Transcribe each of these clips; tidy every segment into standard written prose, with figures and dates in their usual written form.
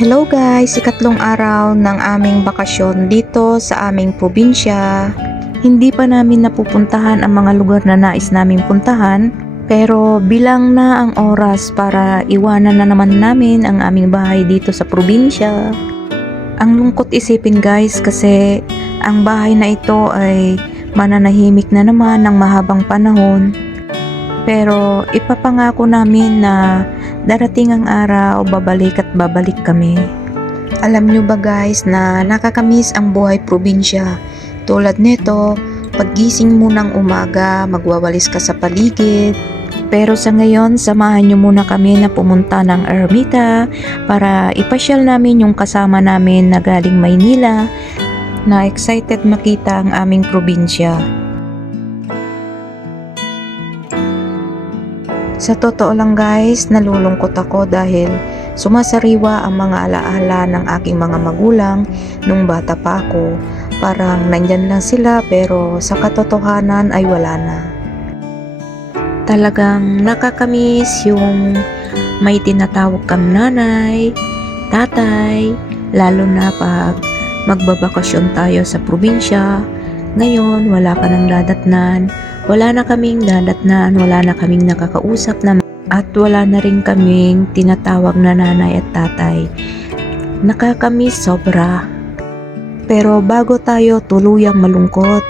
Hello guys, ikatlong araw ng aming bakasyon dito sa aming probinsya. Hindi pa namin napupuntahan ang mga lugar na nais naming puntahan, pero bilang na ang oras para iwanan na naman namin ang aming bahay dito sa probinsya. Ang lungkot isipin guys kasi ang bahay na ito ay mananahimik na naman ng mahabang panahon. Pero ipapangako namin na darating ang araw, babalik at babalik kami. Alam nyo ba guys na nakakamiss ang buhay probinsya? Tulad nito, paggising mo ng umaga, magwawalis ka sa paligid. Pero sa ngayon, samahan nyo muna kami na pumunta ng Ermita para ipasyal namin yung kasama namin na galing Maynila na excited makita ang aming probinsya. Sa totoo lang guys, nalulungkot ako dahil sumasariwa ang mga alaala ng aking mga magulang nung bata pa ako. Parang nandyan lang sila pero sa katotohanan ay wala na. Talagang nakakamiss yung may tinatawag kang nanay, tatay, lalo na pag magbabakasyon tayo sa probinsya. Ngayon, wala ka nang dadatnan. Wala na kaming dadatnan, wala na kaming nakakausap na at wala na rin kaming tinatawag na nanay at tatay. Nakakamiss sobra. Pero bago tayo tuluyang malungkot,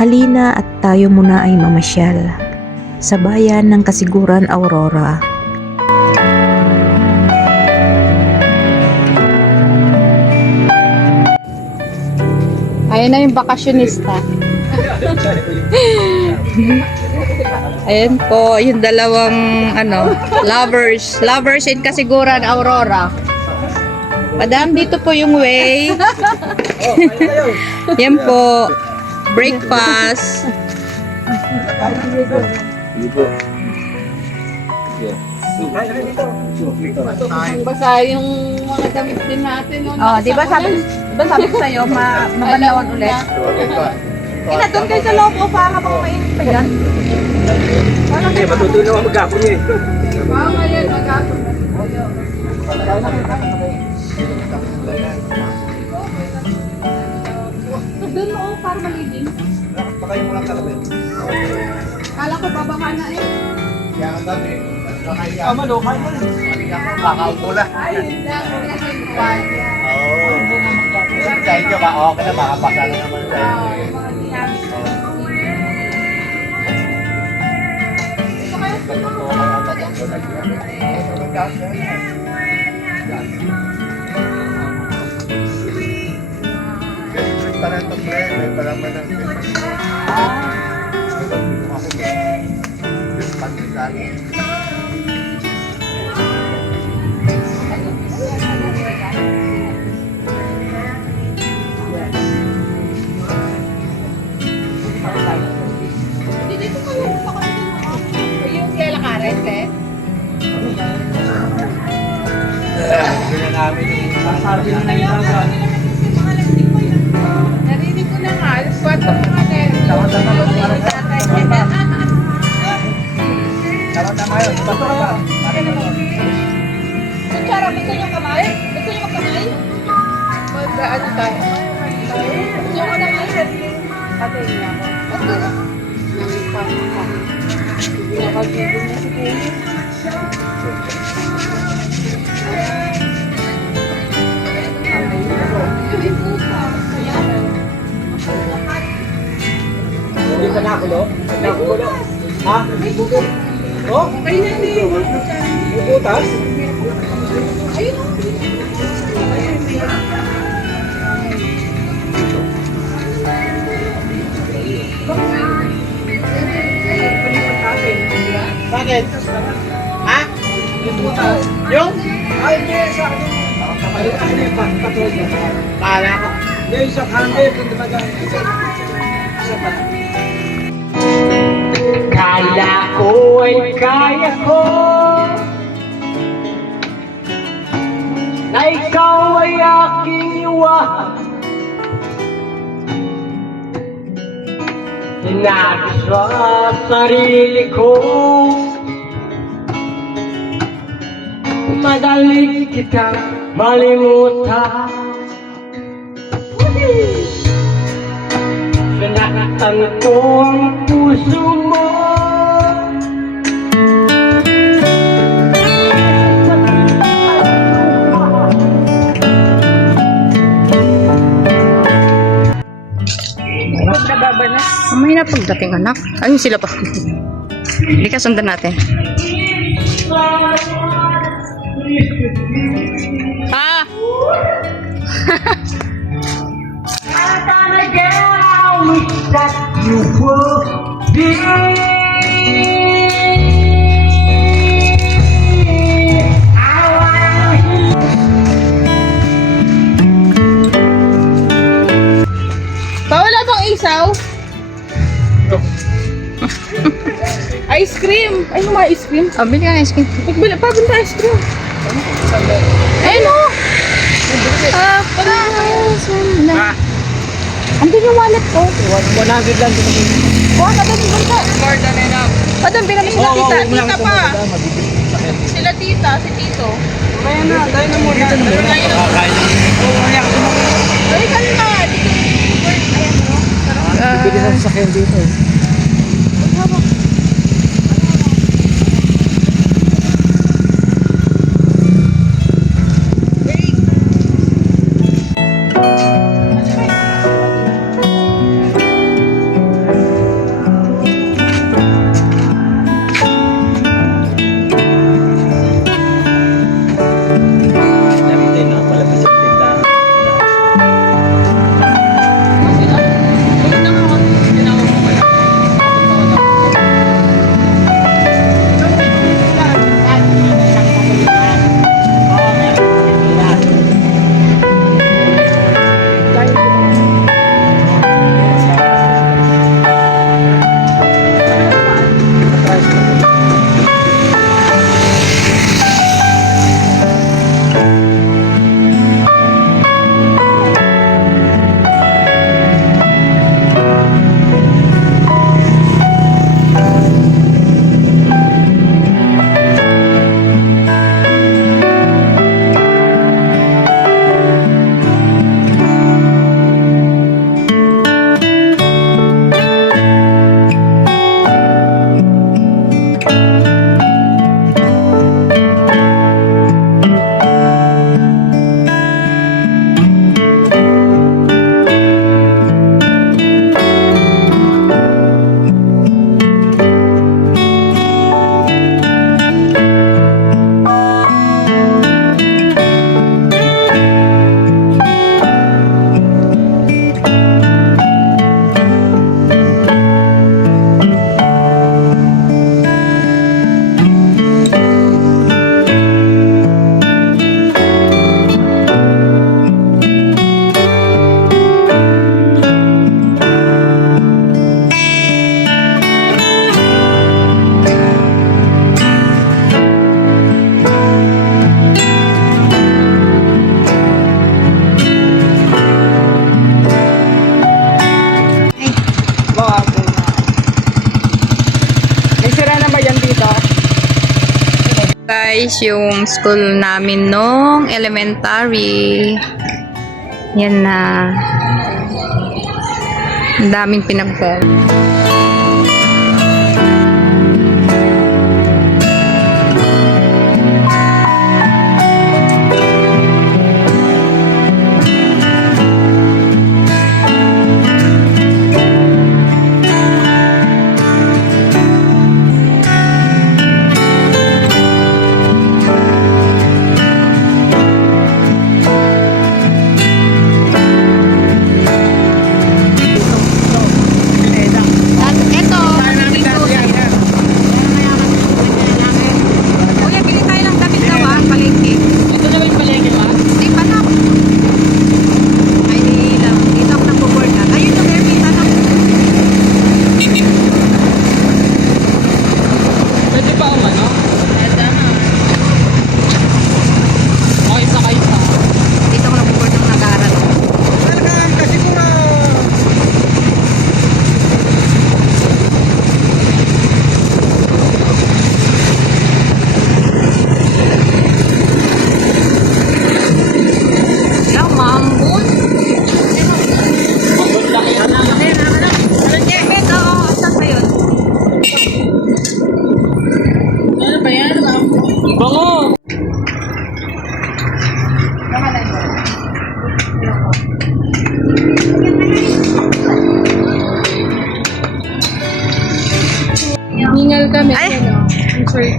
halina at tayo muna ay mamasyal sa bayan ng Kasiguran, Aurora. Ayan na yung bakasyonista. Ayan po, yung dalawang lovers in Kasiguran, Aurora. Madam, dito po yung way. Yan po, breakfast. Basa yung mga damit din natin. Oh, di ba sabi ko sa'yo, mabanawan ulit. Doon kayo sa loob o para habang mainit pa yan. Hindi, matutunaw ang magkapon niya eh. Ngayon, mag-aso na. Doon mo, para malilim. Baka yung walang kalabit. Kala ko babaka na eh. Kaya ang dami. Tama do, kaya na. Kakaupo na. Ay, hindi ako nag-invite. Oo. Sa inyo ba? Okay na, makapasa na naman sa inyo. Para ito pre, may palaman ng Yung lalakarin, eh. Hindi na namin yung sasabi na Narinig ko na nga, alas 4 ko nga na eh. Tama-tama yun. Bato ka ba? Kutsara, gusto niyo kamay? Gusto niyo magkamay? Mag-ano tayo? Gusto niyo kamay? Patay niya ako. Gusto niyo? Nakagigil na si Kuya. Hindi pa nakulo? Nakulo? Ha? Oh? Okay na eh. Butas? Ayun o. Bakit? Ha? Yung butas? Yung? Ay, hindi. Sa akin. Ano yung patulog niya? Kala ko. Hindi, sa kanil. Kung diba dyan? Isa pa. Kala ko ay kaya ko na ikaw ay aking iwan. Sinabi sa sarili ko madali kitang malimutan. Sinaktan ko ang puso mo. Mamaya na pagdating anak. Ayun sila pa. Hindi ka sundan natin. Ah! You will be. Wala bang isaw? Ice cream! Ay, mga ice cream. Oh, bili ka ng ice cream. Pagbili, pabili ice cream. Ayun o! Andun yung wallet ko. 100 lang. Kuha ka doon yung bulsa. More than enough. O, doon, bigyan mo sila tita. Tita pa. Sila tita, si tito. Kaya na, tayo na muna. Ay, kan na. Ayan o. Bili na sa sakyan dito. Guys, yung school namin nung elementary. Yan na. Ang daming pinagpel.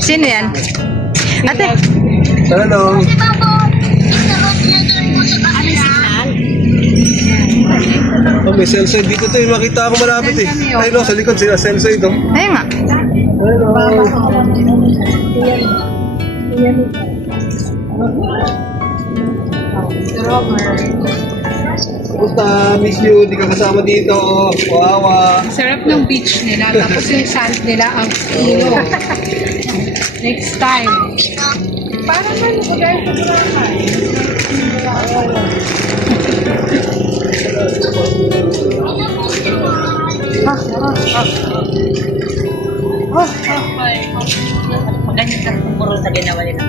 Sino yan? Ate, Hello. Oh, may cell side dito to. Makita ako malapit eh. Ay no, sa likod sila cell side oh. ayun nga. Hello. Kumusta? Miss you. Di ka kasama dito. Wawa. Sarap ng beach nila. Tapos yung sand nila ang ilo. Next time. Parang ano ko guys sa Boracay. Ganyan ka puro sa ginawa nila.